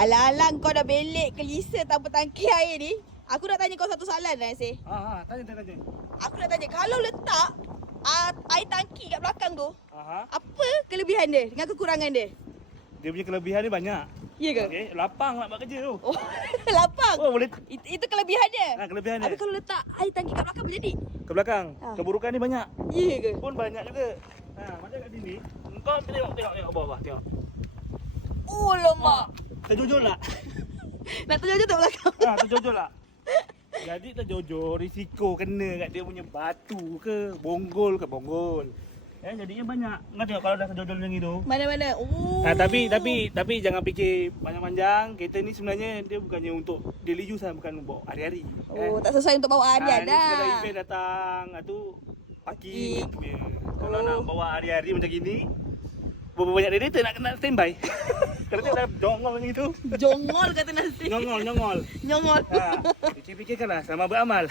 Alang-alang kau dah belik ke Lisa tanpa tangki air ni. Aku nak tanya kau satu soalan lah, Nasir. Tanya. Aku nak tanya, kalau letak air tangki kat belakang tu, Aha. apa kelebihan dia dengan kekurangan dia? Dia punya kelebihan ni banyak. Ya ke? Okey, lapang nak buat kerja tu. Oh, lapang. Oh, boleh. Itu kelebihannya. Kelebihan dia. Habis kalau letak air tangki kat belakang boleh jadi? Ke belakang. Keburukan ni banyak. Ya ke? Pun banyak juga. Macam kat sini. Kau tengok bawah, tengok. Oh, lemak. Terjojol tak? Nak terjojol tak belakang? Terjojol tak? Jadi terjojol, risiko kena kat dia punya batu ke, bonggol. Jadinya banyak. Kau tengok kalau dah terjojol macam itu. Mana-mana? Oh. Tapi jangan fikir panjang-panjang. Kereta ni sebenarnya dia bukannya untuk daily use lah, bukan untuk hari-hari. Oh, tak sesuai untuk bawa harian Ni dah. kalau event datang, tu parking punya. Kalau nak bawa hari-hari macam gini, berapa banyak radiator nak standby. Kalau dia dah jongol macam itu. Jongol kata Nasir. Nyongol. Nyongol. Fikir-fikirkanlah sama beramal.